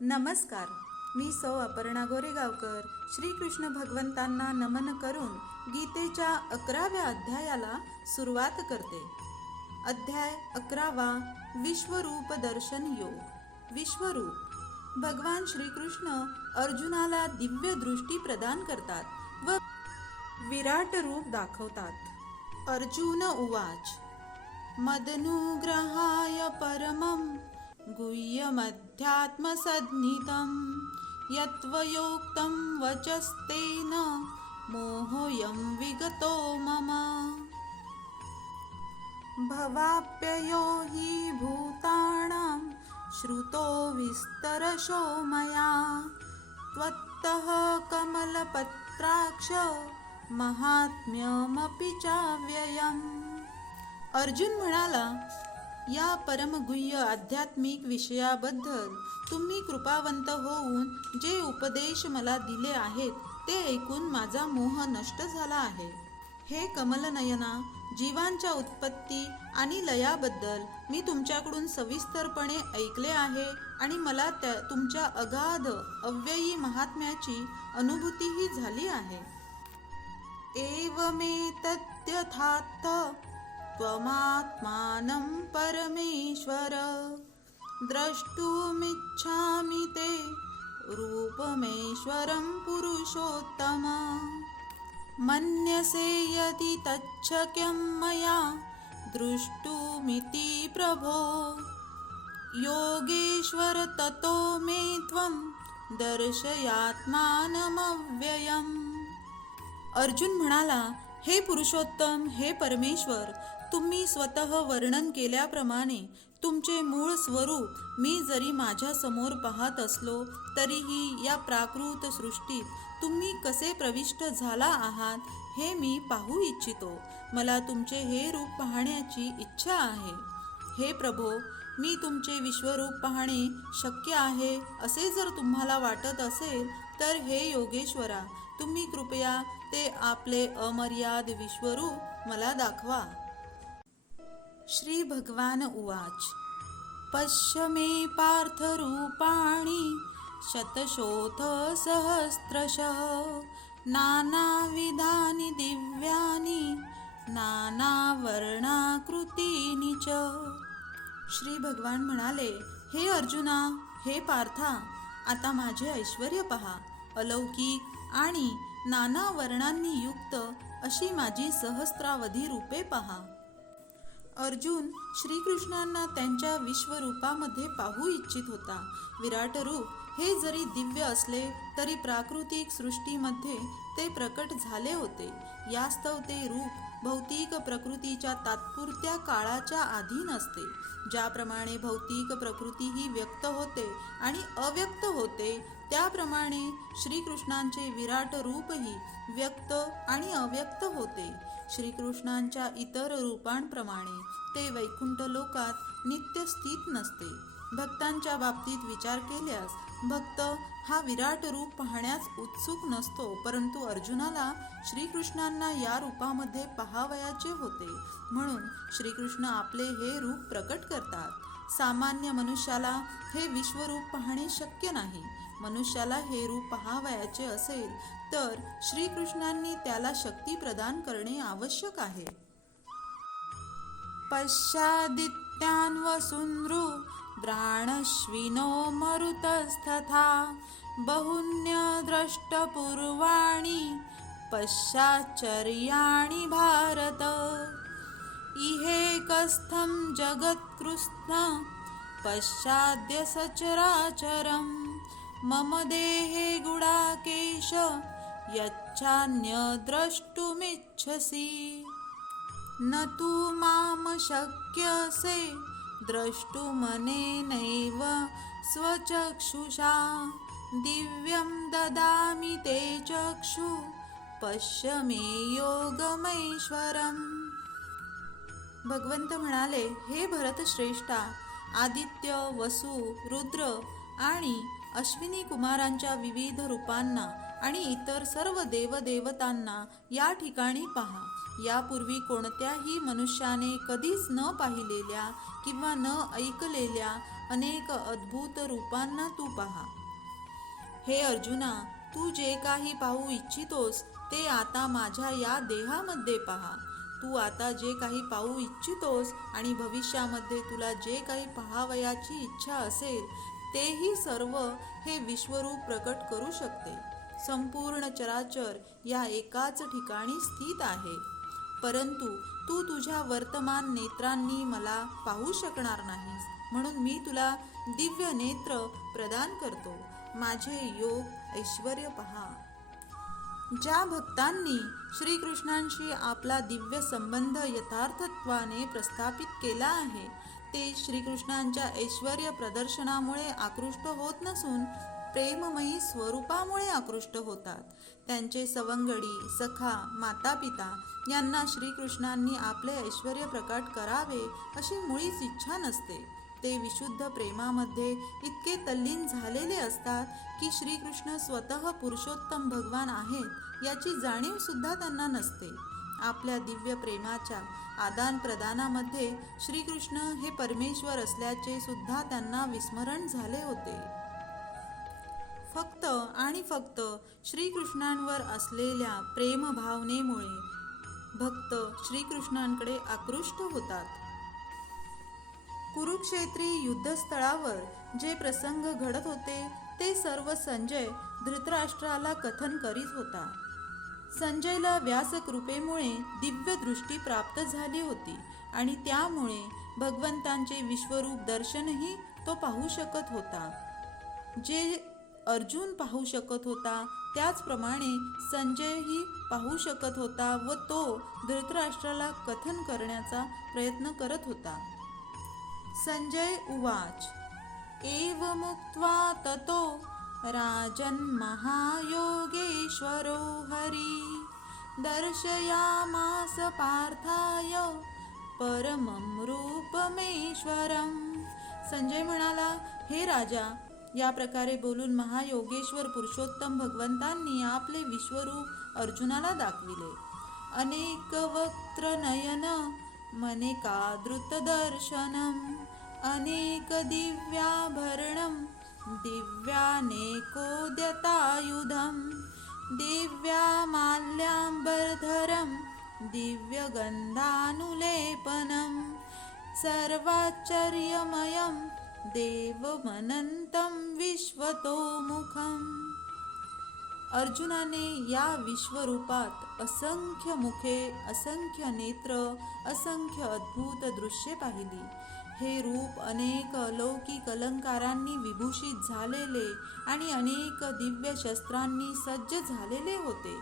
नमस्कार. मी सौ अपर्णा गोरेगावकर श्रीकृष्ण भगवंतांना नमन करून गीतेच्या 11व्या अध्यायाला सुरुवात करते. अध्याय 11वा, विश्वरूप दर्शन योग. विश्वरूप. भगवान श्रीकृष्ण अर्जुनाला दिव्य दृष्टी प्रदान करतात व विराट रूप दाखवतात. अर्जुन उवाच. मदनुग्रहाय परमं गुह्यमध्यात्मसन्नितं यत्त्वयोक्तं वचस्तेन मोहोऽयं विगतो मम. भवाप्ययो हि भूतानां श्रुतो विस्तरशो मया त्वत्तः कमलपत्राक्ष महात्म्यमपि चाव्ययम्. अर्जुन म्हणाला, या परमगुह्य आध्यात्मिक विषयाबद्दल तुम्ही कृपावंत होऊन जे उपदेश मला दिले आहेत ते ऐकून माझा मोह नष्ट झाला आहे. हे कमलनयना, जीवांच्या उत्पत्ती आणि लयाबद्दल मी तुमच्याकडून सविस्तरपणे ऐकले आहे आणि मला तुमच्या अगाध अव्ययी महात्म्याची अनुभूतीही झाली आहे. एवमेतद्यथार्थ त्वमात्मानं परमेश्वर द्रष्टुमिच्छामि ते रूपमेश्वरं पुरुषोत्तम. मन्यसे यदि तच्छक्यं मया द्रष्टुमिति प्रभो योगेश्वर ततो मे त्वं दर्शयात्मानमव्ययम्. अर्जुन म्हणाला, हे पुरुषोत्तम, हे परमेश्वर, तुम्ही स्वतः वर्णन केल्याप्रमाणे तुमचे मूळ स्वरूप मी जरी माझ्या समोर पाहत असलो तरीही या प्राकृत सृष्टीत तुम्ही कसे प्रविष्ट झाला आहात हे मी पाहू इच्छितो. मला तुमचे हे रूप पाहण्याची इच्छा आहे. हे प्रभो, मी तुमचे विश्वरूप पाहणे शक्य आहे असे जर तुम्हाला वाटत असेल तर हे योगेश्वरा, तुम्ही कृपया ते आपले अमर्याद विश्वरूप मला दाखवा. श्री भगवान उवाच. पश्य मे पार्थ रूपाणि शतशोथ सहस्रशः नानाविधानि दिव्यानि नानावर्णाकृतीनि च. श्री भगवान म्हणाले, हे अर्जुना, हे पार्था, आता माझे ऐश्वर्य पहा. अलौकिक आणि नाना वर्णांनी युक्त अशी माझी सहस्रावधी रूपे पहा. अर्जुन श्रीकृष्णांना त्यांच्या विश्वरूपामध्ये पाहू इच्छित होता. विराट रूप हे जरी दिव्य असले तरी प्राकृतिक सृष्टीमध्ये ते प्रकट झाले होते. यास्तव ते रूप भौतिक प्रकृतीच्या तात्पुरत्या काळाच्या अधीन असते. ज्याप्रमाणे भौतिक प्रकृती ही व्यक्त होते आणि अव्यक्त होते, त्याप्रमाणे श्रीकृष्णांचे विराट रूपही व्यक्त आणि अव्यक्त होते. श्रीकृष्णांच्या इतर रूपांप्रमाणे ते वैकुंठ लोकात नित्य स्थित नसते. भक्तांच्या बाबतीत विचार केल्यास भक्त हा विराट रूप पाहण्यास उत्सुक नसतो, परंतु अर्जुनाला श्रीकृष्णांना या रूपामध्ये पाहावयाचे होते, म्हणून श्रीकृष्ण आपले हे रूप प्रकट करतात. सामान्य मनुष्याला हे विश्वरूप पाहणे शक्य नाही. मनुष्याला हे रूप पाहावयाचे असेल तर श्रीकृष्णांनी त्याला शक्ती प्रदान करणे आवश्यक आहे. पश्चादित्यान् वसूंद्रो द्राणश्विनो मरुतस्तथा बहुन्यद्रष्टपूर्वाणि पश्चाच्चर्याणि भारत. इहेकस्थं जगत्कृत्स्नं पश्चाद्य सचराचरम् मम देहे गुडाकेश यच्छान्यद्रष्टुमिच्छसि. न तु मां शक्यसे द्रष्टुमनेनैव स्वचक्षुषा दिव्यं ददामि ते चक्षु पश्य मे योगमैश्वरम्. भगवंत म्हणाले, हे भरतश्रेष्ठा, आदित्य, वसु, रुद्र आणि अश्विनी कुमारांच्या विविध रूपांना आणि इतर सर्व देवदेवतांना या ठिकाणी पहा. यापूर्वी कोणत्याही मनुष्याने कधीच न पाहिलेल्या किंवा न ऐकलेल्या अनेक अद्भुत रूपांना तू पहा. हे अर्जुना, तू जे काही पाहू इच्छितोस ते आता माझ्या या देहामध्ये पहा. तू आता जे काही पाहू इच्छितोस आणि भविष्यामध्ये तुला जे काही पाहावयाची इच्छा असेल तेही सर्व हे विश्वरूप प्रकट करू शकते. संपूर्ण चराचर या एकाच ठिकाणी स्थित आहे, परंतु तू तुझ्या वर्तमान नेत्रांनी मला पाहू शकणार नाहीस, म्हणून मी तुला दिव्य नेत्र प्रदान करतो. माझे योग ऐश्वर्य पहा. ज्या भक्तांनी श्रीकृष्णांशी आपला दिव्य संबंध यथार्थत्वाने प्रस्थापित केला आहे ते श्रीकृष्णांच्या ऐश्वर्य प्रदर्शनामुळे आकृष्ट होत नसून प्रेममयी स्वरूपामुळे आकृष्ट होतात. त्यांचे सवंगडी, सखा, माता पिता यांना श्रीकृष्णांनी आपले ऐश्वर्य प्रकट करावे अशी मुळीच इच्छा नसते. ते विशुद्ध प्रेमामध्ये इतके तल्लीन झालेले असतात की श्रीकृष्ण स्वतः पुरुषोत्तम भगवान आहेत याची जाणीव सुद्धा त्यांना नसते. आपल्या दिव्य प्रेमाच्या आदान प्रदानामध्ये श्रीकृष्ण हे परमेश्वर असल्याचे सुद्धा त्यांना विस्मरण झाले होते. फक्त आणि फक्त श्रीकृष्णांवर असलेल्या प्रेमभावनेमुळे भक्त श्रीकृष्णांकडे आकृष्ट होतात. कुरुक्षेत्री युद्धस्थळावर जे प्रसंग घडत होते ते सर्व संजय धृतराष्ट्राला कथन करीत होता. संजयला व्यासकृपेमुळे दिव्य दृष्टी प्राप्त झाली होती आणि त्यामुळे भगवंतांचे विश्वरूप दर्शनही तो पाहू शकत होता. जे अर्जुन पाहू शकत होता त्याचप्रमाणे संजयही पाहू शकत होता व तो धृतराष्ट्राला कथन करण्याचा प्रयत्न करत होता. संजय उवाच. एवमुक्त्वा ततो राजन् महायोगेश्वरो हरि दर्शयामास पार्थाय परमं रूपमेश्वरं. संजय म्हणाला, हे राजा, या प्रकारे बोलून महायोगेश्वर पुरुषोत्तम भगवंतांनी आपले विश्वरूप अर्जुनाला दाखविले. अनेक वक्त्र नयन मनेकादृतदर्शनम् अनेक दिव्याभरणं दिव्यानेकोद्यतायुधं दिव्यामाल्याम्बरधरं दिव्यगन्धानुलेपनं सर्वाश्चर्यमयं देवमनन्तं विश्वतोमुखम्. अर्जुनाने या विश्वरूपात असंख्य मुखे, असंख्य नेत्र, असंख्य अद्भुत दृश्ये पाहिली. हे रूप अनेक अलौकिक अलंकारांनी विभूषित झालेले आणि अनेक दिव्य शस्त्रांनी सज्ज झालेले होते.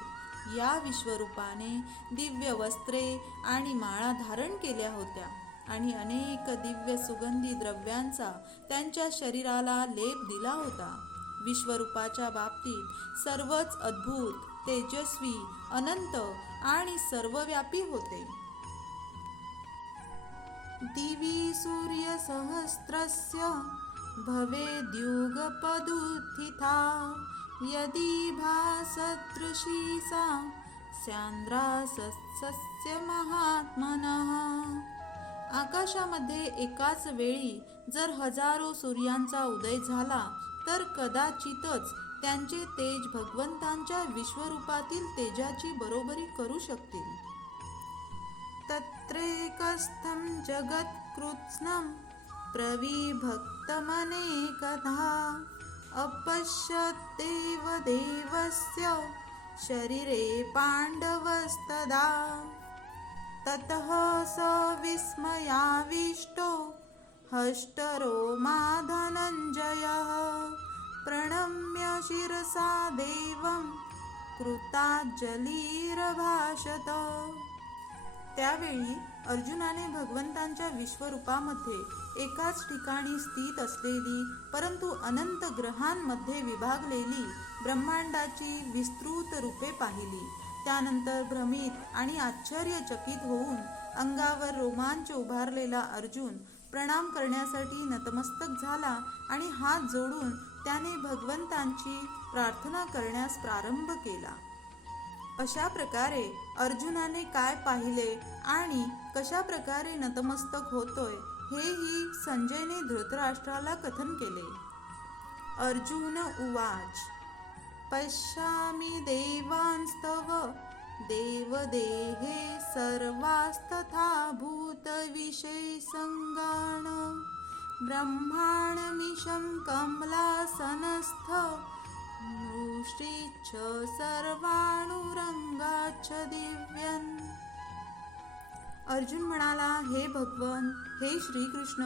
या विश्वरूपाने दिव्य वस्त्रे आणि माळा धारण केल्या होत्या आणि अनेक दिव्य सुगंधी द्रव्यांचा त्यांच्या शरीराला लेप दिला होता. विश्वरूपाच्या बाबतीत सर्वच अद्भुत, तेजस्वी, अनंत आणि सर्वव्यापी होते. दिवी सूर्यसहस्रस्य भवेद्युगपदुत्थिता यदि भासदृशी सा स्यान्द्रासस्य महात्मनः. आकाशामध्ये एकाच वेळी जर हजारो सूर्यांचा उदय झाला तर कदाचितच त्यांचे तेज भगवंतांच्या विश्वरूपातील तेजाची बरोबरी करू शकतील. तत्रेकस्थं जगत्कृत्स्नं प्रविभक्तमनेकधा अपश्यद्देव देवस्य शरीरे पाण्डवस्तदा. ततः स विस्मयाविष्टो हष्टरोमा धनञ्जयः प्रणम्य शिरसा देवं कृताञ्जलिरभाषत. त्यावेळी अर्जुनाने भगवंतांच्या विश्वरूपामध्ये एकाच ठिकाणी स्थित असलेली परंतु अनंत ग्रहांमध्ये विभागलेली ब्रह्मांडाची विस्तृत रूपे पाहिली. त्यानंतर भ्रमित आणि आश्चर्यचकित होऊन अंगावर रोमांच उभारलेला अर्जुन प्रणाम करण्यासाठी नतमस्तक झाला आणि हात जोडून त्याने भगवंतांची प्रार्थना करण्यास प्रारंभ केला. अशा प्रकारे अर्जुनाने काय पाहिले आणि कशा प्रकारे नतमस्तक होतोय हेही संजयने धृतराष्ट्राला कथन केले. अर्जुन उवाच पश्यामि देवांस्तव देवदेहे सर्वास्तथा भूतविषयसंगान् ब्रह्माण्डमीशं कमलासनस्थ नृष्टिच्छ सर्वाणुरंगाच्छ दिव्यन्. अर्जुन म्हणाला, हे भगवन, हे श्रीकृष्ण,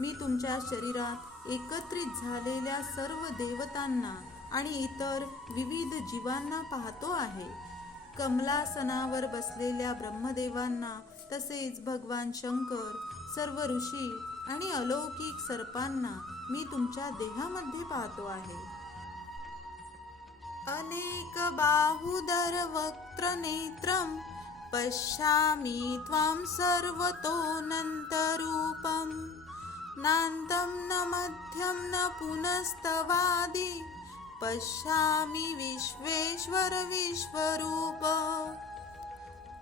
मी तुमच्या शरीरात एकत्रित झालेल्या सर्व देवतांना आणि इतर विविध जीवांना पाहतो आहे. कमलासनावर बसलेल्या ब्रह्मदेवांना, तसेच भगवान शंकर, सर्व ऋषी आणि अलौकिक सर्पांना मी तुमच्या देहामध्ये पाहतो आहे. अनेक बाहुदर वक्त्र नेत्रं पश्यामि त्वां सर्वतोऽनन्तरूपं नान्तं न मध्यं न पुनस्तवादि पश्यामि विश्वेश्वर विश्वरूप.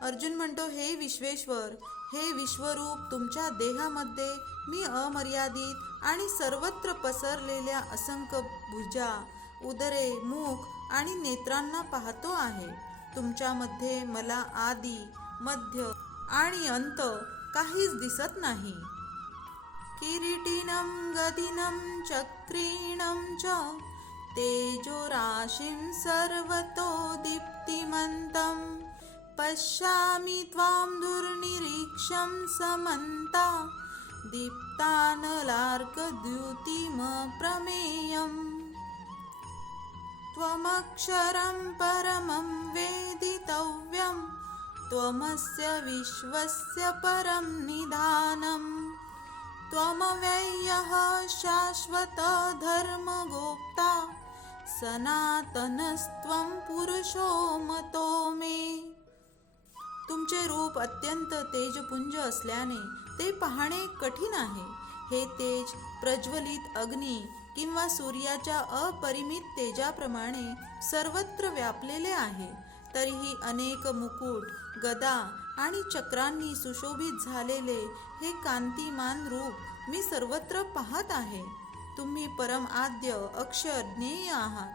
अर्जुन म्हणतो, हे विश्वेश्वर, हे विश्वरूप, तुमच्या देहामध्ये मी अमर्यादित आणि सर्वत्र पसरलेल्या असंख्य भुजा, उदरे, मुख आणि नेत्रांना पाहतो आहे. तुमच्यामध्ये मला आदी, मध्य आणि अंत काहीच दिसत नाही. किरीटिनं गदिनं चक्रीणं च तेजोराशिं सर्वतो दीप्तिमन्तं पश्यामि त्वां दुर्निरीक्षं समन्ता दीप्तानलार्कद्युतिमप्रमेयम्. त्वमक्षरं परमं वेदितव्यं त्वमस्य विश्वस्य परं निधानम् त्वमव्ययः शाश्वत धर्मगोप्ता सनातनस्त्वं पुरुषो मतो मे. तुमचे रूप अत्यंत तेजपुंज असल्याने ते पाहणे कठीण आहे. हे तेज प्रज्वलित अग्नी किंवा सूर्याच्या अपरिमित तेजाप्रमाणे सर्वत्र व्यापलेले आहे. तरीही अनेक मुकुट, गदा आणि चक्रांनी सुशोभित झालेले हे कांतिमान रूप मी सर्वत्र पाहत आहे. तुम्ही परम आद्य, अक्षर, ज्ञेय आहात.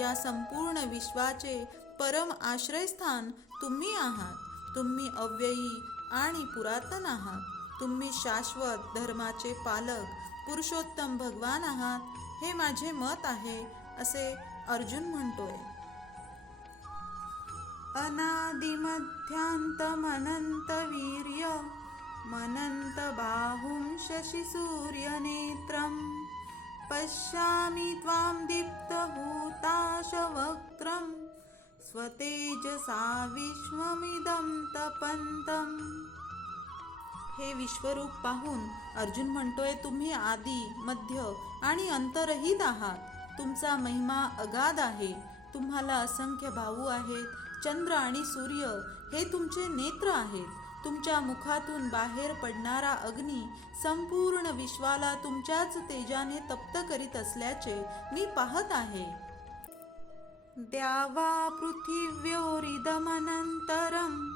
या संपूर्ण विश्वाचे परम आश्रयस्थान तुम्ही आहात. तुम्ही अव्ययी आणि पुरातन आहात. तुम्ही शाश्वत धर्माचे पालक, पुरुषोत्तम भगवान आहात. हे माझे मत आहे, असे अर्जुन म्हणतोय. अनादिमध्यांतमनंतवीर्य मनंतबाहुं शशिसूर्यनेत्रं पश्यामि त्वां दीप्तहुताशवक्त्रं स्वतेजसा विश्वमिदं तपन्तम्. हे विश्वरूप पाहून अर्जुन म्हणतोय, तुम्ही आदी, मध्य आणि अंतरहित आहात. तुमचा महिमा अगाध आहे. तुम्हाला असंख्य भाऊ आहेत. चंद्र आणि सूर्य हे तुमचे नेत्र आहेत. तुमच्या मुखातून बाहेर पडणारा अग्नी संपूर्ण विश्वाला तुमच्याच तेजाने तप्त करीत असल्याचे मी पाहत आहे. द्यावा पृथिव्योरिदमनन्तरं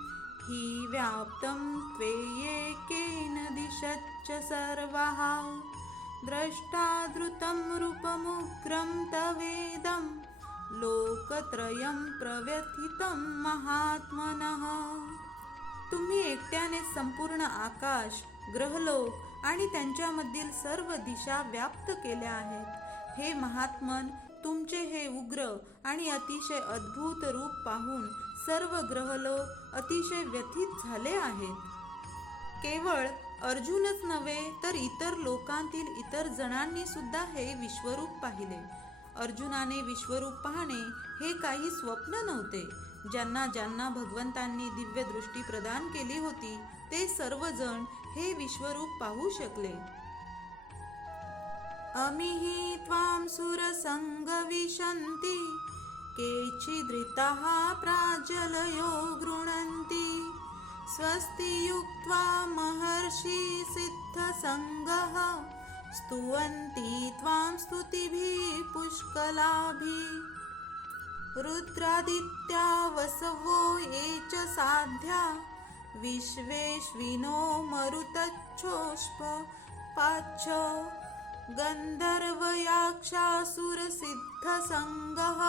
हि व्याप्तं त्वय्येकेन दिशश्च सर्वः द्रष्टाद्रुतं रूपमुग्रं तवेदं लोकत्रयं प्रव्यथितं महात्मनः. तुम्ही एकट्याने संपूर्ण आकाश, ग्रहलोक आणि त्यांच्यामधील सर्व दिशा व्याप्त केल्या आहेत. हे महात्मन, तुमचे हे उग्र आणि अतिशय अद्भुत रूप पाहून सर्व ग्रहलोक अतिशय व्यथित झाले आहेत. केवळ अर्जुनच नव्हे तर इतर लोकांतील इतर जणांनी सुद्धा हे विश्वरूप पाहिले. अर्जुनाने विश्वरूप पाहणे हे काही स्वप्न नव्हते. ज्यांना ज्यांना भगवंतांनी दिव्य दृष्टी प्रदान केली होती ते सर्वजण हे विश्वरूप पाहू शकले. अमिहि त्वां सुरसंग विशन्ति केचिद्रिताः प्राजलयो गृह्णन्ति स्वस्ति युक्त्वा महर्षि सिद्धसंगः स्तुवन्ति त्वां स्तुतिभिः पुष्कलाभिः. रुद्रादित्या वसवो ये च साध्या विश्वेश्विनो मरुतच्छोष्प पाच्छ गन्धर्वयाक्षासुरसिद्धसङ्गः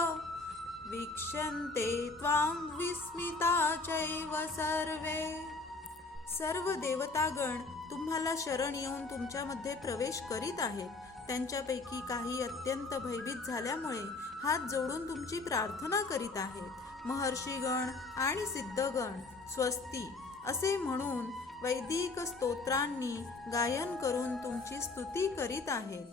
वीक्षन्ते त्वां विस्मिता चैव सर्वे. सर्व देवतागण तुम्हाला शरण येऊन तुमच्यामध्ये प्रवेश करीत आहेत. त्यांच्यापैकी काही अत्यंत भयभीत झाल्यामुळे हात जोडून तुमची प्रार्थना करीत आहेत. महर्षीगण आणि सिद्धगण स्वस्ती असे म्हणून वैदिक स्तोत्रांनी गायन करून तुमची स्तुती करीत आहेत.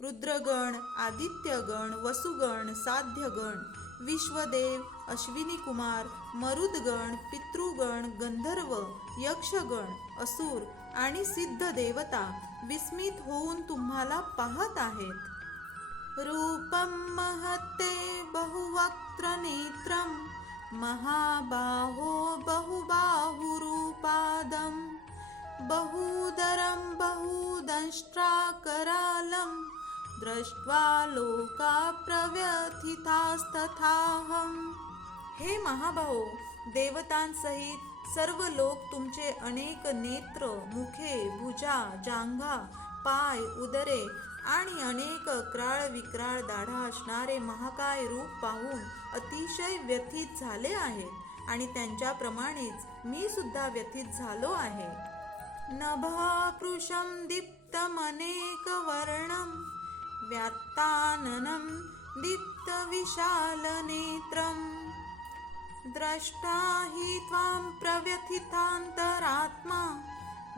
रुद्रगण, आदित्यगण, वसुगण, साध्यगण, विश्वदेव, अश्विनी कुमार, मरुदगण, पितृगण, गंधर्व, यक्षगण, असुर आणि सिद्ध देवता विस्मित होऊन तुम्हाला पाहत आहेत. रूपं महत्ते बहुवक्त्र नेत्रं महाबाहो बहुबाहुरूपादं बहुदरं बहुदंष्ट्राकरालं दृष्ट्वा लोका प्रव्यथितास्तथाहम्. हे महाबाहो, देवतांसहित सर्व लोक तुमचे अनेक नेत्र, मुखे, भुजा, जांघा, पाय, उदरे आणि अनेक क्राळ विक्राळ दाढा असणारे महाकाय रूप पाहून अतिशय व्यथित झाले आहेत आणि त्यांच्याप्रमाणेच मी सुद्धा व्यथित झालो आहे. नभाकृशं दीप्तमनेकवर्णं व्यात्ताननं दीप्तविशालनेत्रं द्रष्टा हि त्वां प्रव्यथितान्तरात्मा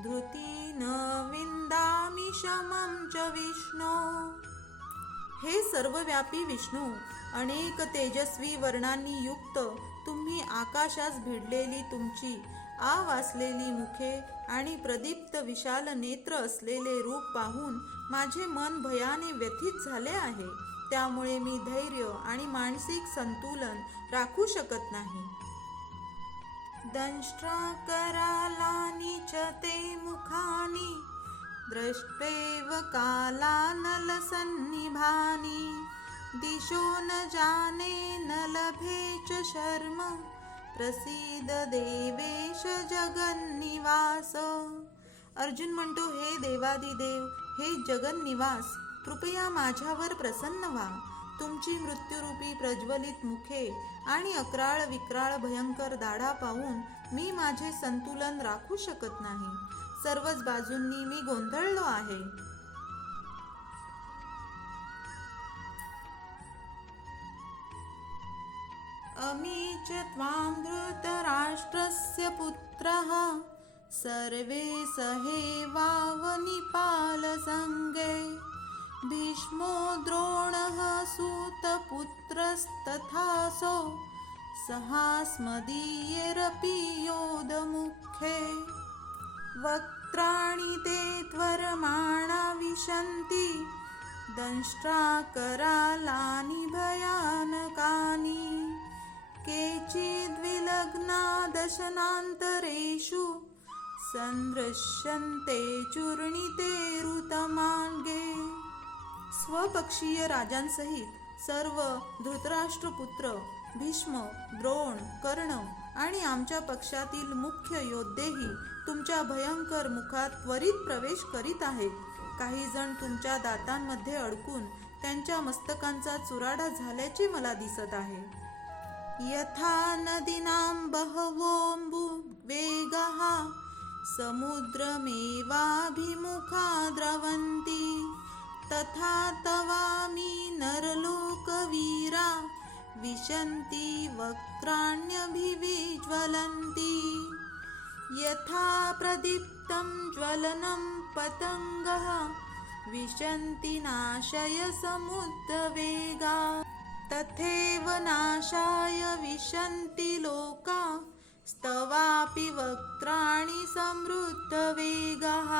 धृती न विंदामि शमं च विष्णो. हे सर्वव्यापी विष्णू, अनेक तेजस्वी वर्णांनी युक्त तुम्ही आकाशास भिडलेली तुमची आवासलेली मुखे आणि प्रदीप्त विशाल नेत्र असलेले रूप पाहून माझे मन भयाने व्यथित झाले आहे. त्यामुळे मी धैर्य आणि मानसिक संतुलन राखू शकत नाही. दंष्ट्राकरालानि च ते मुखानि दृष्ट्वैव कालानलसन्निभानि दिशो न जाने न लभे च शर्म प्रसीद देवेश जगन्निवास. अर्जुन म्हणतो, हे देवादिदेव, हे जगन्निवास, कृपया माझ्यावर प्रसन्न व्हा. तुमची मृत्यूरूपी प्रज्वलित मुखे आणि अक्राळ विक्राळ भयंकर दाढा पाहून मी माझे संतुलन राखू शकत नाही. सर्वच बाजूंनी मी गोंधळलो आहे. अमी च त्वां धृतराष्ट्रस्य पुत्रः सर्वे सहेवावनिपालसङ्गे भीष्मो द्रोणः सूतपुत्रस्तथासो सहास्मदीयैरपि योधमुखे. वक्त्राणि ते त्वरमाणा विशन्ति दंष्ट्राकरालानि भयानकानि केचिद्विलग्ना दशनान्तरेषु संदृश्यन्ते चूर्णिते ऋतमार्गे. स्वपक्षीय राजांसहित सर्व धृतराष्ट्रपुत्र भीष्म, द्रोण, कर्ण आणि आमच्या पक्षातील मुख्य योद्धेही तुमच्या भयंकर मुखात त्वरित प्रवेश करीत आहेत. काही जण तुमच्या दातांमध्ये अडकून त्यांच्या मस्तकांचा चुराडा झाल्याचे मला दिसत आहे. यथा नदीनां बहवोऽम्बुवेगाः समुद्रमेवाभिमुखा द्रवन्ति तथा तवामि नरलोकवीरा विशन्ति वक्त्राण्यभिविज्वलन्ति. यथा प्रदीप्तं ज्वलनं पतङ्गः विशन्ति नाशय समुद्रवेगा तथैव नाशाय विशन्ति लोका स्तवापि वक्त्राणि समृद्धवेगाः.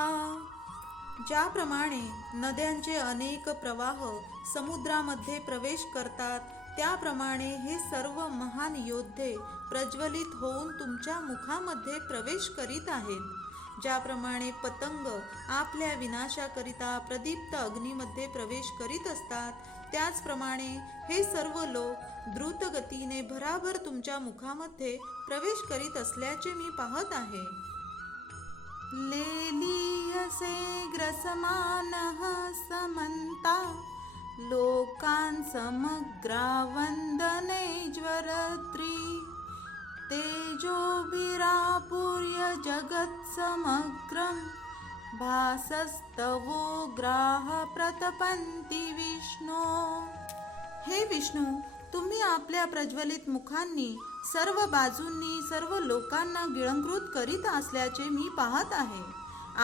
ज्याप्रमाणे नद्यांचे अनेक प्रवाह समुद्रामध्ये प्रवेश करतात, त्याप्रमाणे हे सर्व महान योद्धे प्रज्वलित होऊन तुमच्या मुखामध्ये प्रवेश करीत आहेत. ज्याप्रमाणे पतंग आपल्या विनाशाकरिता प्रदीप्त अग्नीमध्ये प्रवेश करीत असतात, त्याचप्रमाणे हे सर्व लोक द्रुत गतीने भराभर तुमच्या मुखामध्ये प्रवेश करीत असल्याचे मी पाहत आहे. लेलीयसे ग्रसमानः समन्ता लोकान् समग्रा वन्दने ज्वरत्री तेजोभिरापूर्य जगत्समग्रं भासस्तवोग्राः प्रतपन्ति विष्णो। हे विष्णू, तुम्ही आपल्या प्रज्वलित मुखांनी सर्व बाजूंनी सर्व लोकांना गिळंकृत करीत असल्याचे मी पाहत आहे।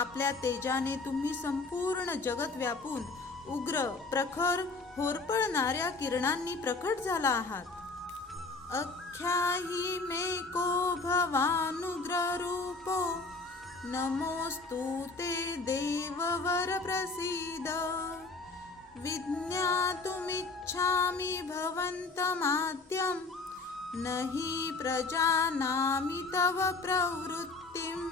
आपल्या तेजाने तुम्ही संपूर्ण जगत व्यापून उग्र प्रखर होरपळणाऱ्या किरणांनी प्रकट झाला आहात। अख्याही मे को भवानुग्ररूपो नमोस्तु ते देववर प्रसीद विज्ञातुमिच्छामि भवन्तमाद्यं नहि प्रजानामि तव प्रवृत्तिम्।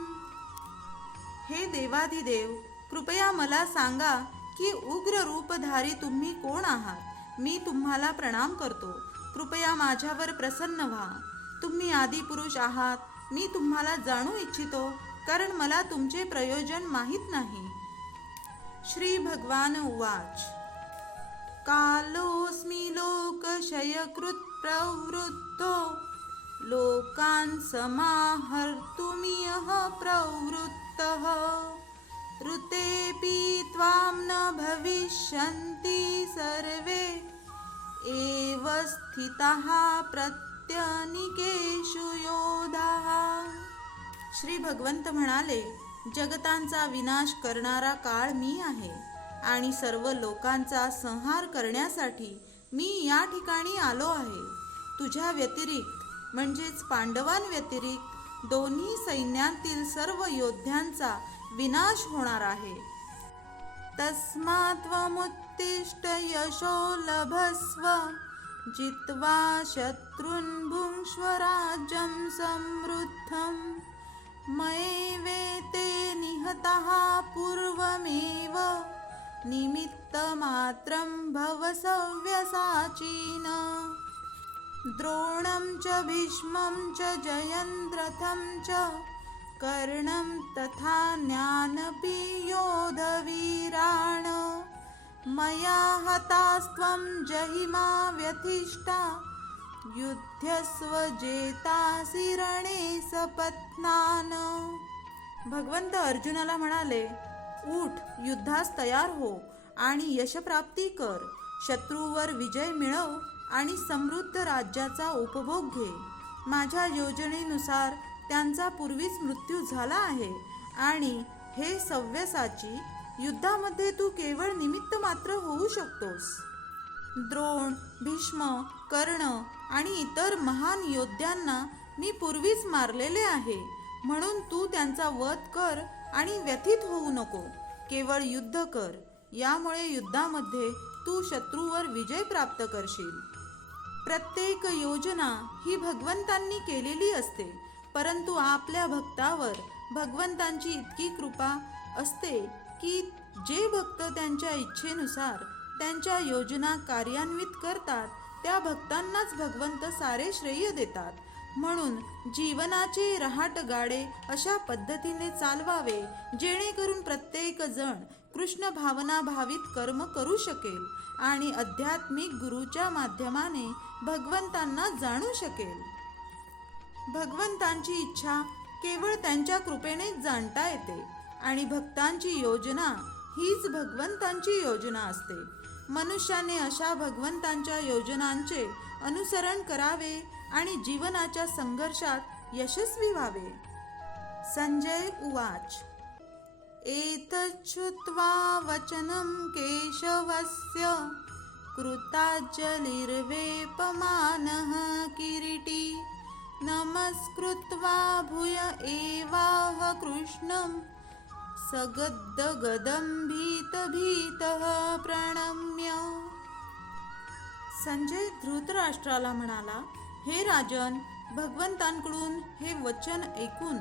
हे देवाधिदेव, कृपया मला सांगा की उग्र रूपधारी तुम्ही कोण आहात। मी तुम्हाला प्रणाम करतो, कृपया माझ्यावर प्रसन्न व्हा। तुम्ही आदिपुरुष आहात। मी तुम्हाला जाणू इच्छितो, कारण मला तुमचे प्रयोजन माहीत नाही। श्री भगवान उवाच कालोऽस्मि लोकक्षयकृत् प्रवृत्तो लोकान् समाहर्तुमिह प्रवृत्तः ऋतेऽपि त्वां न भविष्यन्ति सर्वे एव स्थिताः प्रत्यनीकेषु योधाः। श्री भगवंत म्हणाले, जगतांचा विनाश करणारा काळ मी आहे आणि सर्व लोकांचा संहार करण्यासाठी मी या ठिकाणी आलो आहे। तुझ्या व्यतिरिक्त म्हणजेच पांडवांव्यतिरिक्त दोन्ही सैन्यांतील सर्व योद्ध्यांचा विनाश होणार आहे। तस्मात् त्वमुत्तिष्ठ यशो लभस्व जित्वा शत्रून् भुङ्क्ष्व राज्यं समृद्धं मयैवेते निहताः पूर्वमेव निमित्तमात्रं भव सव्यसाचिन। द्रोणं च भीष्मं च जयन्द्रथं च कर्णं तथा ज्ञानपि योधवीरान् मया हतास्त्वं जहिमा व्यथिष्ठा युध्यस्व जेतासि रणे सपत्नान्। भगवंत अर्जुनाला म्हणाले, उठ, युद्धास तयार हो आणि यशप्राप्ती कर। शत्रूवर विजय मिळव आणि समृद्ध राज्याचा उपभोग घे। माझ्या योजनेनुसार त्यांचा पूर्वीच मृत्यू झाला आहे आणि हे सव्यसाची, युद्धामध्ये तू केवळ निमित्त मात्र होऊ शकतोस। द्रोण, भीष्म, कर्ण आणि इतर महान योद्ध्यांना मी पूर्वीच मारलेले आहे, म्हणून तू त्यांचा वध कर आणि व्यथित होऊ नको, केवळ युद्ध कर। यामुळे युद्धामध्ये तू शत्रूवर विजय प्राप्त करशील। प्रत्येक योजना ही भगवंतांनी केलेली असते, परंतु आपल्या भक्तावर भगवंतांची इतकी कृपा असते की जे भक्त त्यांच्या इच्छेनुसार त्यांच्या योजना कार्यान्वित करतात त्या भक्तांनाच भगवंत सारे श्रेय देतात। म्हणून जीवनाचे रहाट गाडे अशा पद्धतीने चालवावे जेणेकरून प्रत्येक जण कृष्ण भावना भावित कर्म करू शकेल आणि आध्यात्मिक गुरुच्या माध्यमाने भगवंतांना जाणू शकेल। भगवंतांची इच्छा केवळ त्यांच्या कृपेनेच जाणता येते आणि भक्तांची योजना हीच भगवंतांची योजना असते। मनुष्याने अशा भगवंतांच्या योजनांचे अनुसरण करावे आणि जीवनाच्या संघर्षात यशस्वी व्हावे। संजय उवाच एतच्छ्रुत्वा वचनं केशवस्य कृताञ्जलिर्वेपमानः किरीटी नमस्कृत्वा भूय एवाह कृष्णं सगद्गदं भीतः प्रणम्य। संजय धृतराष्ट्राला म्हणाला, हे राजन, भगवंतांकडून हे वचन ऐकून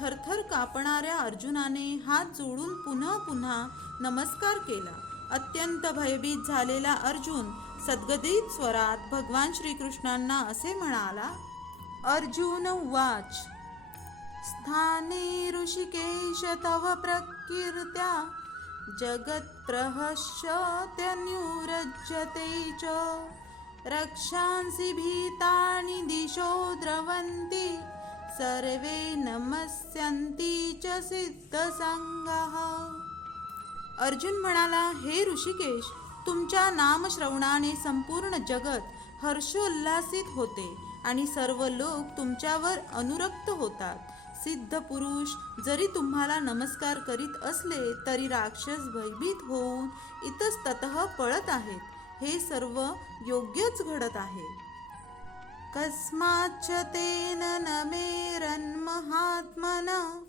थरथर कापणाऱ्या अर्जुनाने हात जोडून पुन्हा पुन्हा नमस्कार केला। अत्यंत भयभीत झालेला अर्जुन सद्गदित स्वरात भगवान श्रीकृष्णांना असे म्हणाला। अर्जुन उवाच स्थाने ऋषिकेश तव प्रकीर्त्या जगत्प्रहस्यत्यनुरज्यते च रक्षांसि भीतानि दिशो द्रवन्ति सर्वे नमस्यन्ति च सिद्धसंगः. अर्जुन म्हणाला, हे ऋषिकेश, तुमच्या नामश्रवणाने संपूर्ण जगत हर्षोल्लासित होते आणि सर्व लोक तुमच्यावर अनुरक्त होतात. सिद्ध पुरुष जरी तुम्हाला नमस्कार करीत असले तरी राक्षस भयभीत होऊन इतस्ततः पळत आहेत. हे सर्व योग्यच घडत आहे. कस्माच्च तेन नमेरन्महात्मना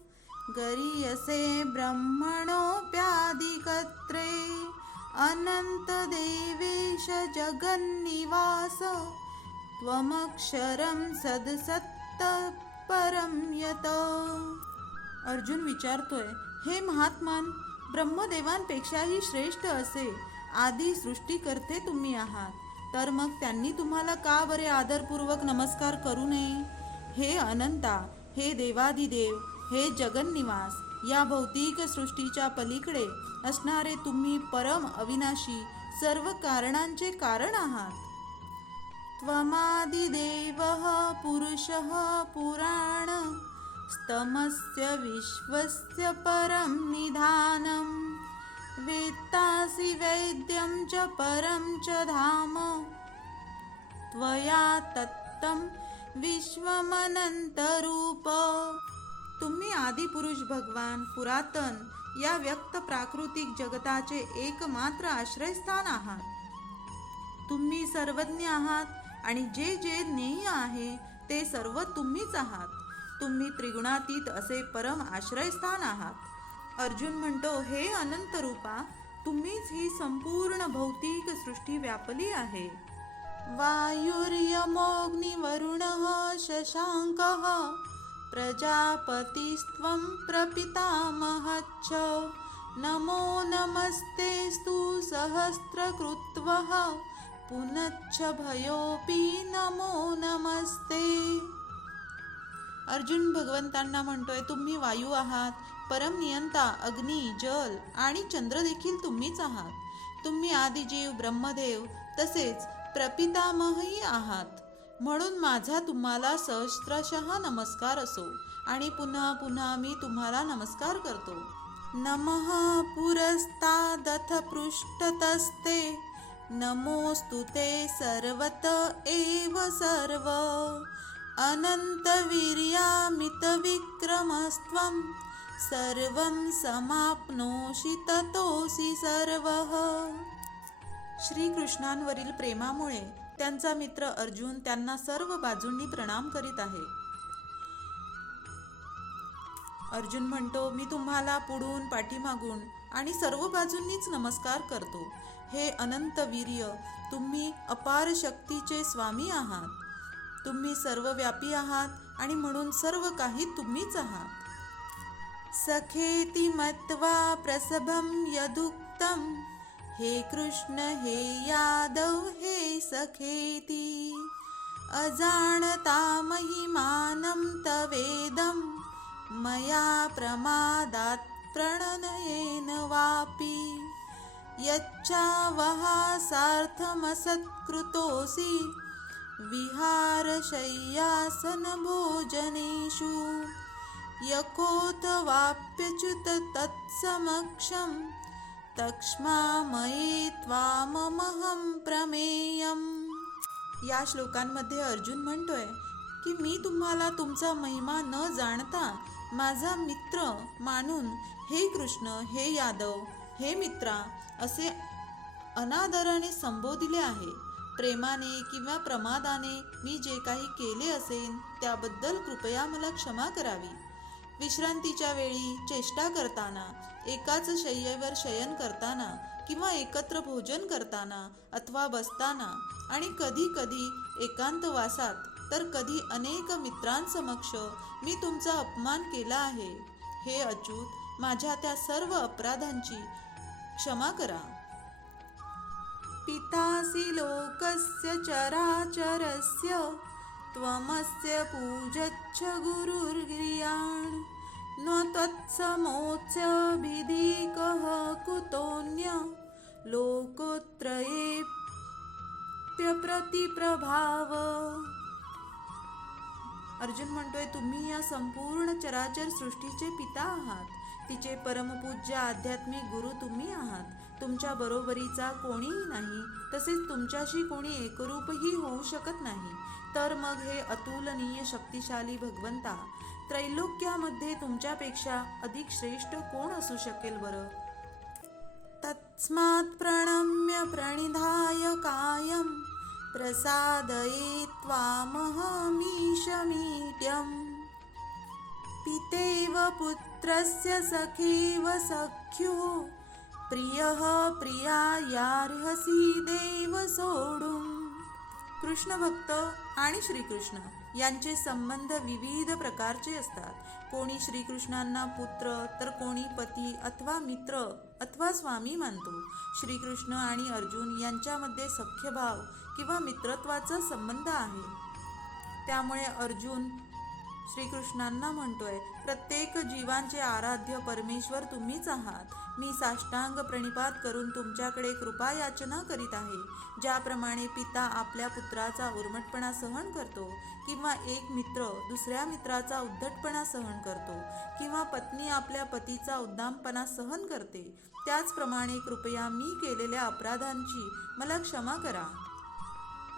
गरीयसे ब्रह्मणोऽप्यादिकर्त्रे अनंत देवेश जगन्निवास त्वमक्षरं सदसत्तः परं यत. अर्जुन विचारतोय, हे महात्मन, ब्रह्मदेवांपेक्षाही श्रेष्ठ असे आदी सृष्टीकर्ते तुम्ही आहात, तर मग त्यांनी तुम्हाला का बरे आदरपूर्वक नमस्कार करू नये? हे अनंता, हे देवादिदेव, हे जगन्निवास, या भौतिक सृष्टीच्या पलीकडे असणारे तुम्ही परम अविनाशी सर्व कारणांचे कारण आहात. त्वमादिदेवः पुरुषः पुराण स्तमस्य विश्वस्य परं निधानं वेत्तासि वेद्यं च परं च धाम त्वया तत्तं विश्वमनंतरूप. तुम्ही आदिपुरुष भगवान पुरातन या व्यक्त प्राकृतिक जगताचे एकमात्र आश्रयस्थान आहात. तुम्ही सर्वज्ञ आहात आणि जे जे ज्ञेय आहे ते सर्व तुम्हीच आहात. तुम्ही त्रिगुणातीत असे परम आश्रयस्थान आहात. अर्जुन म्हणतो, हे अनंत रूपा, तुम्हीच ही संपूर्ण भौतिक सृष्टी व्यापली आहे. वायुर्यमोऽग्निवरुणः शशाङ्कः प्रजापतिस्त्वं प्रपितामहश्च नमो नमस्तेस्तु सहस्रकृत्वः पुनश्च भयोऽपि नमो नमस्ते. अर्जुन भगवंतांना म्हणतोय, तुम्ही वायू आहात, परमनियंता अग्नी, जल आणि चंद्र देखील तुम्हीच आहात. तुम्ही आदिजीव ब्रह्मदेव तसेच प्रपितामहही आहात. म्हणून माझा तुम्हाला सहस्त्रशः नमस्कार असो आणि पुन्हा पुन्हा मी तुम्हाला नमस्कार करतो. नमः पुरस्तादथ पृष्ठतस्ते नमोस्तुते सर्वत एव सर्व अनन्तवीर्यामितविक्रमस्त्वं सर्वं समाप्नोषि ततोऽसि सर्वः. श्रीकृष्णांवरील प्रेमामुळे त्यांचा मित्र अर्जुन त्यांना सर्व बाजूंनी प्रणाम करीत आहे. अर्जुन म्हणतो, मी तुम्हाला पुढून पाठीमागून आणि सर्व बाजूंनीच नमस्कार करतो. हे अनंत वीर्य, तुम्ही अपार शक्तीचे स्वामी आहात. तुम्ही सर्वव्यापी आहात आणि म्हणून सर्व काही तुम्हीच आहात. सखेति मत्वा प्रसभं यदुक्तं हे कृष्ण हे यादव हे सखेति अजानता महिमानं तवेदं मया प्रमादात् प्रणयेन वापि यच्चावहासार्थमसत्कृतोऽसि विहारशय्यासनभोजनेषु यकोऽथवाप्यच्युत तत्समक्षं तक्ष्मामये त्वामहं प्रमेयम्. या श्लोकांमध्ये अर्जुन म्हणतोय की मी तुम्हाला तुमचा महिमा न जाणता माझा मित्र मानून हे कृष्ण, हे यादव, हे मित्रा असे अनादराने संबोधिले आहे. प्रेमाने किंवा प्रमादाने मी जे काही केले असेल त्याबद्दल कृपया मला क्षमा करावी. विश्रांतीच्या वेळी, चेष्टा करताना, एकाच शय्येवर शयन करताना किंवा एकत्र भोजन करताना अथवा बसताना आणि कधी कधी एकांतवासात तर कधी अनेक मित्रांसमक्ष मी तुमचा अपमान केला आहे. हे अच्युत, माझ्या त्या सर्व अपराधांची क्षमा करा. पितासि लोकस्य चराचरस्य त्वमस्य पूजच्छ गुरुर्गिर्यान् न त्वत्समोत्स्यभिधिकः कुतोऽन्य लोकोत्रयेऽप्यप्रतिप्रभाव. अर्जुन म्हणतोय, तुम्ही या संपूर्ण चराचर सृष्टीचे पिता आहात. तिचे परमपूज्य आध्यात्मिक गुरु तुम्ही आहात. तुमच्या बरोबरीचा कोणीही नाही, तसेच तुमच्याशी कोणी एकरूपही होऊ शकत नाही. तर मग हे अतुलनीय शक्तिशाली भगवंता, त्रैलोक्यामध्ये तुमच्यापेक्षा अधिक श्रेष्ठ कोण असू शकेल बरं? तस्मात् प्रणम्य प्रणिधाय कायं प्रसादये त्वामहमीशमीड्यम्. पितेव पुत्रस्य सखेव सख्युः प्रियः प्रियायार्हसि देव सोडून. कृष्ण भक्त आणि श्रीकृष्ण यांचे संबंध विविध प्रकारचे असतात. कोणी श्रीकृष्णांना पुत्र तर कोणी पती अथवा मित्र अथवा स्वामी मानतो. श्रीकृष्ण आणि अर्जुन यांच्यामध्ये सख्यभाव किंवा मित्रत्वाचा संबंध आहे. त्यामुळे अर्जुन श्रीकृष्णांना म्हणतोय, प्रत्येक जीवांचे आराध्य परमेश्वर तुम्हीच आहात. मी साष्टांग प्रणिपात करून तुमच्याकडे कृपा याचना करीत आहे. ज्याप्रमाणे पिता आपल्या पुत्राचा उर्मटपणा सहन करतो, किंवा एक मित्र दुसऱ्या मित्राचा उद्धटपणा सहन करतो, किंवा पत्नी आपल्या पतीचा उद्दामपणा सहन करते, त्याचप्रमाणे कृपया मी केलेल्या अपराधांची मला क्षमा करा.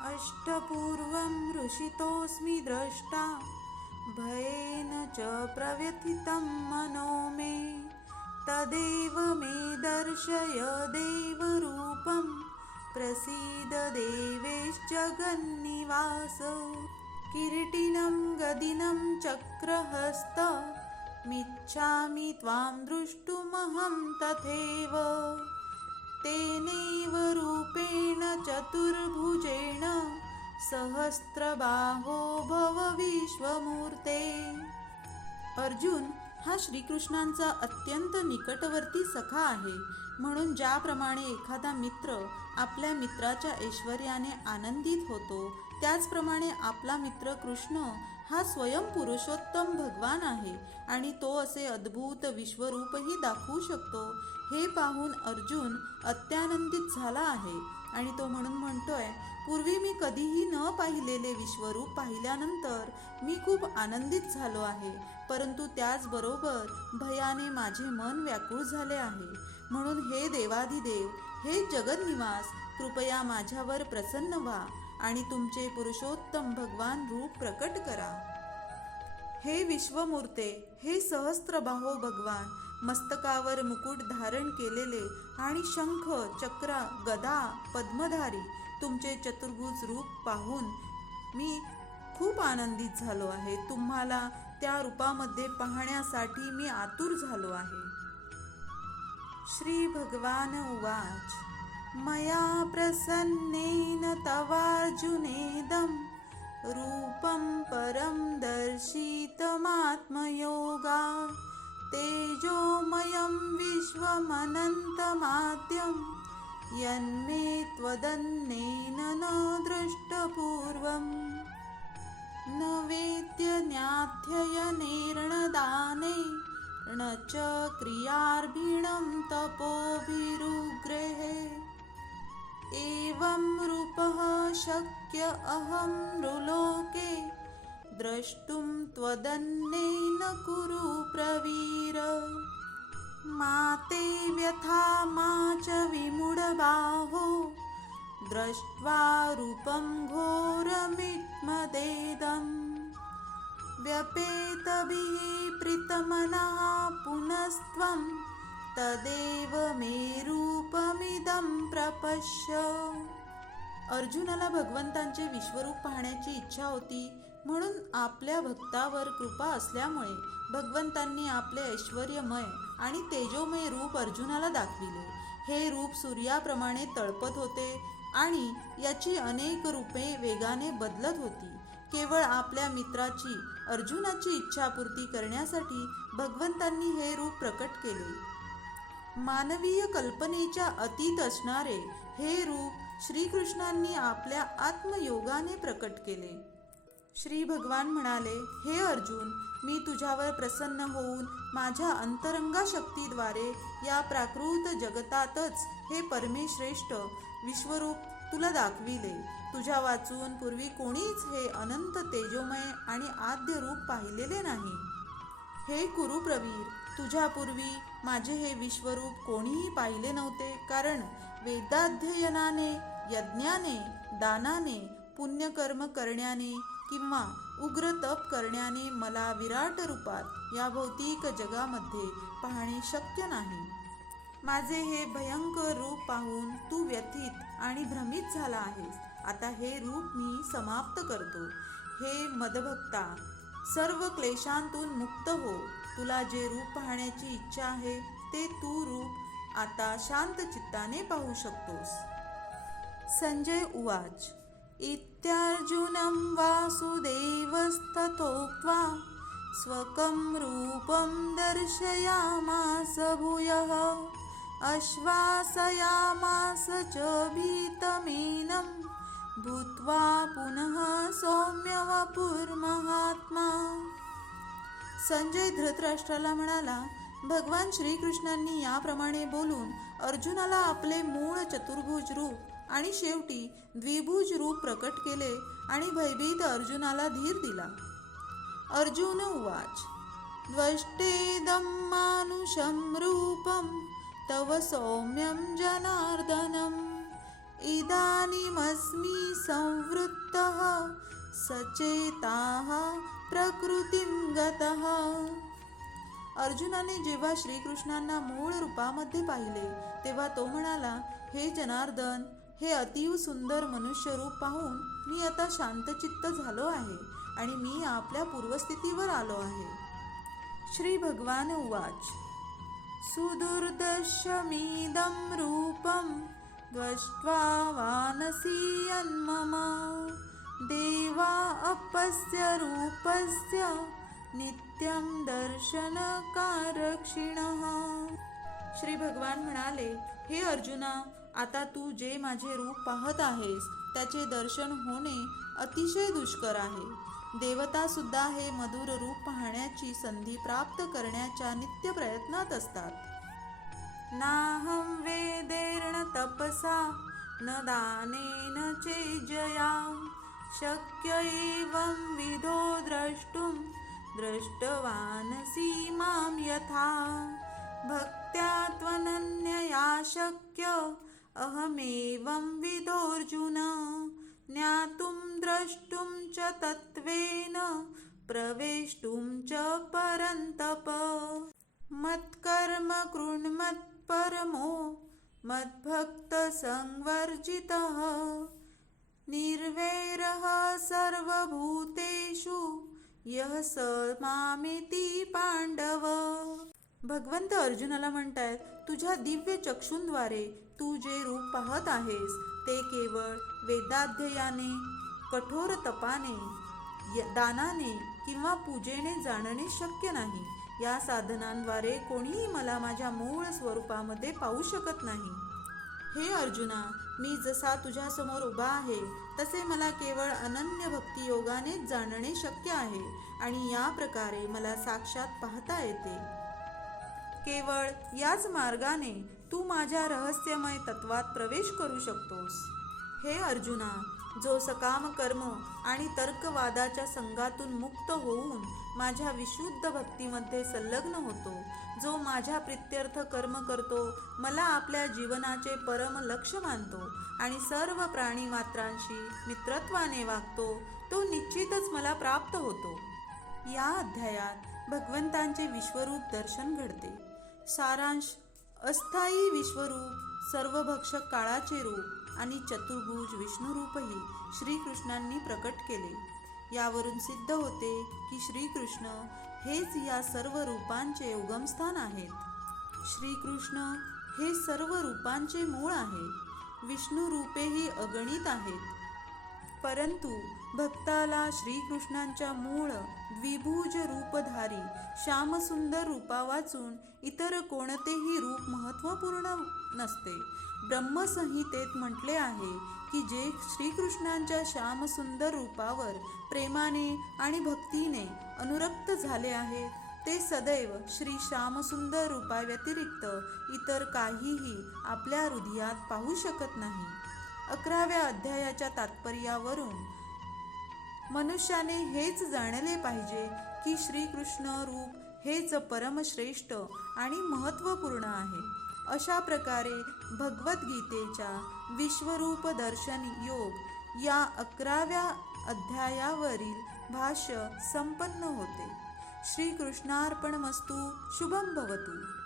अष्टपूर्वं ऋषितोऽस्मि द्रष्टा भयेन च प्रव्यथितं मनो मे. तदेव मे दर्शय देवरूपं प्रसीद देवेश्जगन्निवास. किरीटिनं गदिनं चक्रहस्त मिच्छामि त्वां द्रष्टुमहं तथैव. तेनैव रूपेण चतुर्भुजेन सहस्रबाहो भव विश्वमूर्ते. अर्जुन हा श्रीकृष्णांचा अत्यंत निकटवर्ती सखा आहे. म्हणून ज्याप्रमाणे एखादा मित्र आपल्या मित्राच्या ऐश्वर्याने आनंदित होतो, त्याचप्रमाणे आपला मित्र कृष्ण हा स्वयं पुरुषोत्तम भगवान आहे आणि तो असे अद्भुत विश्वरूपही दाखवू शकतो. हे पाहून अर्जुन अत्यानंदित झाला आहे आणि तो म्हणून म्हणतोय, पूर्वी मी कधीही न पाहिलेले विश्वरूप पाहिल्यानंतर मी खूप आनंदित झालो आहे, परंतु त्याचबरोबर भयाने माझे मन व्याकुळ झाले आहे. म्हणून हे देवाधिदेव, हे जगन्निवास, कृपया माझ्यावर प्रसन्न व्हा आणि तुमचे पुरुषोत्तम भगवान रूप प्रकट करा. हे विश्वमूर्ते, हे सहस्त्रबाहो भगवान, मस्तकावर मुकुट धारण केलेले आणि शंख चक्र गदा पद्मधारी तुमचे चतुर्भुज रूप पाहून मी खूप आनंदित झालो आहे. तुम्हाला त्या रूपामध्ये पाहण्यासाठी मी आतुर झालो आहे. श्री भगवान उवाच, मया प्रसन्नेन तवार्जुनेदं रूपं परं दर्शितमात्मयोगा. तेजोमयं विश्वमनन्तमाद्यं यन्मे त्वदन्येन न दृष्टपूर्वम्. न वेद्यन्याध्ययनेर्नदाने न च क्रियार्भिणं तपोभिरुग्रहे. एवं रूपः शक्य अहं नृलोके द्रष्टुं त्वदन्येन कुरु प्रवीर. मा ते व्यथा मा च विमूढबाहो दृष्ट्वा रूपं घोरमित्मदेदम्. व्यपेतभिः प्रीतमनः पुनस्त्वं तदेव मे रूपमिदं प्रपश्य. अर्जुनाला भगवंतांचे विश्वरूप पाहण्याची इच्छा होती, म्हणून आपल्या भक्तावर कृपा असल्यामुळे भगवंतांनी आपले ऐश्वर्यमय आणि तेजोमय रूप अर्जुनाला दाखविले. हे रूप सूर्याप्रमाणे तळपत होते आणि याची अनेक रूपे वेगाने बदलत होती. केवळ आपल्या मित्राची अर्जुनाची इच्छापूर्ती करण्यासाठी भगवंतांनी हे रूप प्रकट केले. मानवीय कल्पनेच्या अतीत असणारे हे रूप श्रीकृष्णांनी आपल्या आत्मयोगाने प्रकट केले. श्री भगवान म्हणाले, हे अर्जुन, मी तुझ्यावर प्रसन्न होऊन माझ्या अंतरंगा शक्तीद्वारे या प्राकृत जगतातच हे परमेश्रेष्ठ विश्वरूप तुला दाखविले. तुझ्या वाचून पूर्वी कोणीच हे अनंत तेजोमय आणि आद्य रूप पाहिलेले नाही. हे कुरुप्रवीर, तुझ्यापूर्वी माझे हे विश्वरूप कोणीही पाहिले नव्हते, कारण वेदाध्ययनाने, यज्ञाने, दानाने, पुण्यकर्म करण्याने किंवा उग्र तप करण्याने मला विराट रूपात या भौतिक जगामध्ये पाहणे शक्य नाही. माझे हे भयंकर रूप पाहून तू व्यथित आणि भ्रमित झाला आहेस. आता हे रूप मी समाप्त करतो. हे मदभक्ता, सर्व क्लेशांतून मुक्त हो. तुला जे रूप पाहण्याची इच्छा आहे ते तू रूप आता शांत चित्ताने पाहू शकतोस. संजय उवाच. इत्यार्जुनं वासुदेवस्तथोक्त्वा स्वकं रूपं दर्शयामास भूयः आश्वासयामास च भीतमेनं भूत्वा पुनः सौम्य वपुर्महात्मा. संजय धृतराष्ट्राला म्हणाला, भगवान श्रीकृष्णांनी याप्रमाणे बोलून अर्जुनाला आपले मूळ चतुर्भुज रूप आणि शेवटी द्विभुज रूप प्रकट केले आणि भयभीत अर्जुनाला धीर दिला. अर्जुन उवाच. द्वष्टेदं मानुषं रूपं तव सौम्यं जनार्दनम् इदानीमस्मि संवृत्तः सचेताः प्रकृतिं गतः. अर्जुनाने जेव्हा श्रीकृष्णांना मूळ रूपामध्ये पाहिले तेव्हा तो म्हणाला, हे जनार्दन, हे अतिव सुंदर मनुष्य रूप पाहून मी आता शांतचित्त झालो आहे आणि मी आपल्या पूर्वस्थितीवर आलो आहे. श्री भगवान उवाच. सुदुर्दशमिदं रूपं दृष्ट्वा वानसीयन् मम देवा अपस्य रूपस्य नित्यं दर्शनकारक्षिणः. श्री भगवान म्हणाले, हे अर्जुना, आता तू जे माझे रूप पाहत आहेस त्याचे दर्शन होणे अतिशय दुष्कर आहे. देवता सुद्धा हे मधुर रूप पाहण्याची संधी प्राप्त करण्याच्या नित्य प्रयत्नात असतात. नाहं वेदेर्न तपसा न दानेन चेजया शक्य एवं विधो द्रष्टुं दृष्टवानसि मां यथा भक्त्या त्वनन्यया शक्य अहमेवं विदोऽर्जुन ज्ञातुं द्रष्टुं च तत्त्वेन प्रवेष्टुं च परन्तप. मत्कर्म कृण्मत्परमो मद्भक्तसंवर्जितः निर्वैरः सर्वभूतेषु यः स मामेति पांडव. भगवंत अर्जुनाला म्हणतायत, तुझ्या दिव्य चक्षुंद्वारे तू जे रूप पाहत आहेस ते केवळ वेदाध्ययाने, कठोर तपाने, दानाने किंवा पूजेने जाणणे शक्य नाही. या साधनांद्वारे कोणीही मला माझ्या मूळ स्वरूपामध्ये पाहू शकत नाही. हे अर्जुना, मी जसा तुझ्या समोर उभा आहे तसे मला केवळ अनन्य भक्ती योगानेच जाणणे शक्य आहे आणि या प्रकारे मला साक्षात पाहता येते. केवळ याच मार्गाने तू माझ्या रहस्यमय तत्वात प्रवेश करू शकतोस. हे अर्जुना, जो सकाम कर्म आणि तर्कवादाच्या संघातून मुक्त होऊन माझ्या विशुद्ध भक्तीमध्ये संलग्न होतो, जो माझ्या प्रित्यर्थ कर्म करतो, मला आपल्या जीवनाचे परम लक्ष्य मानतो आणि सर्व प्राणी मात्रांशी मित्रत्वाने वागतो, तो निश्चितच मला प्राप्त होतो. या अध्यायात भगवंतांचे विश्वरूप दर्शन घडते. सारांश. अस्थायी विश्वरूप, सर्वभक्षक काळाचे रूप आणि चतुर्भुज विष्णुरूपही श्रीकृष्णांनी प्रकट केले. यावरून सिद्ध होते की श्रीकृष्ण हेच या सर्व रूपांचे उगमस्थान आहेत. श्रीकृष्ण हे सर्व रूपांचे मूळ आहे. विष्णू रूपेही अगणित आहेत. परंतु भक्ताला श्रीकृष्णांच्या मूळ द्विभुज रूपधारी श्यामसुंदर रूपा वाचून इतर कोणतेही रूप महत्त्वपूर्ण नसते. ब्रह्मसंहितेत म्हटले आहे की जे श्रीकृष्णांच्या श्यामसुंदर रूपावर प्रेमाने आणि भक्तीने अनुरक्त झाले आहेत ते सदैव श्री श्यामसुंदर रूपाव्यतिरिक्त इतर काहीही आपल्या हृदयात पाहू शकत नाही. 11व्या अध्यायाच्या तात्पर्यावरून मनुष्याने हेच जाणले पाहिजे की श्रीकृष्ण रूप हेच परमश्रेष्ठ आणि महत्त्वपूर्ण आहे. अशा प्रकारे भगवद्गीतेच्या विश्वरूप दर्शन योग या 11व्या अध्यायावरील भाष्य संपन्न होते. श्रीकृष्णार्पणमस्तु. शुभं भवतु.